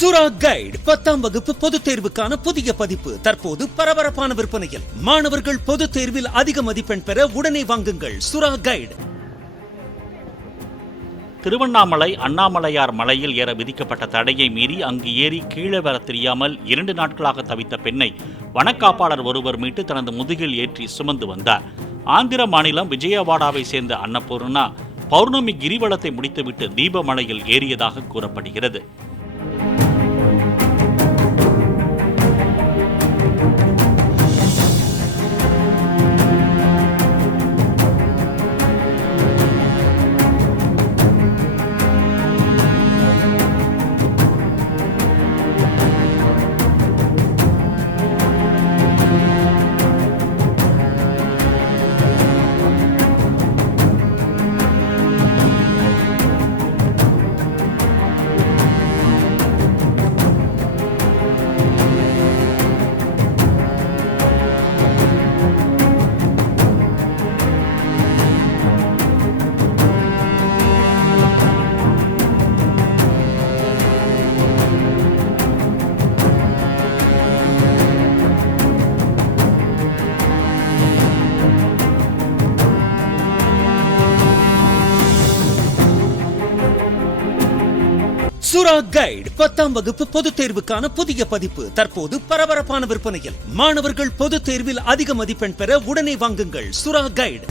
சுறா கைடு 10ஆம் வகுப்பு பொதுத் தேர்வுக்கான புதிய பதிப்பு தற்போது பரபரப்பான விற்பனையில். மாணவர்கள் பொதுத் தேர்வில் அதிக மதிப்பெண் பெற உடனே வாங்குங்கள் சுறா கைடு. திருவண்ணாமலை அண்ணாமலையார் மலையில் ஏற விதிக்கப்பட்ட தடையை மீறி அங்கு ஏறி கீழே வர தெரியாமல் 2 நாட்களாக தவித்த பெண்ணை வனக்காப்பாளர் ஒருவர் மீட்டு தனது முதுகில் ஏற்றி சுமந்து வந்தார். ஆந்திர மாநிலம் விஜயவாடாவை சேர்ந்த அன்னபூர்ணா பௌர்ணமி கிரிவலத்தை முடித்துவிட்டு தீபமலையில் ஏறியதாக கூறப்படுகிறது. சுறா கைடு 10ஆம் வகுப்பு பொதுத் தேர்வுக்கான புதிய பதிப்பு தற்போது பரபரப்பான விற்பனையில். மாணவர்கள் பொதுத் தேர்வில் அதிக மதிப்பெண் பெற உடனே வாங்குங்கள் சுறா கைடு.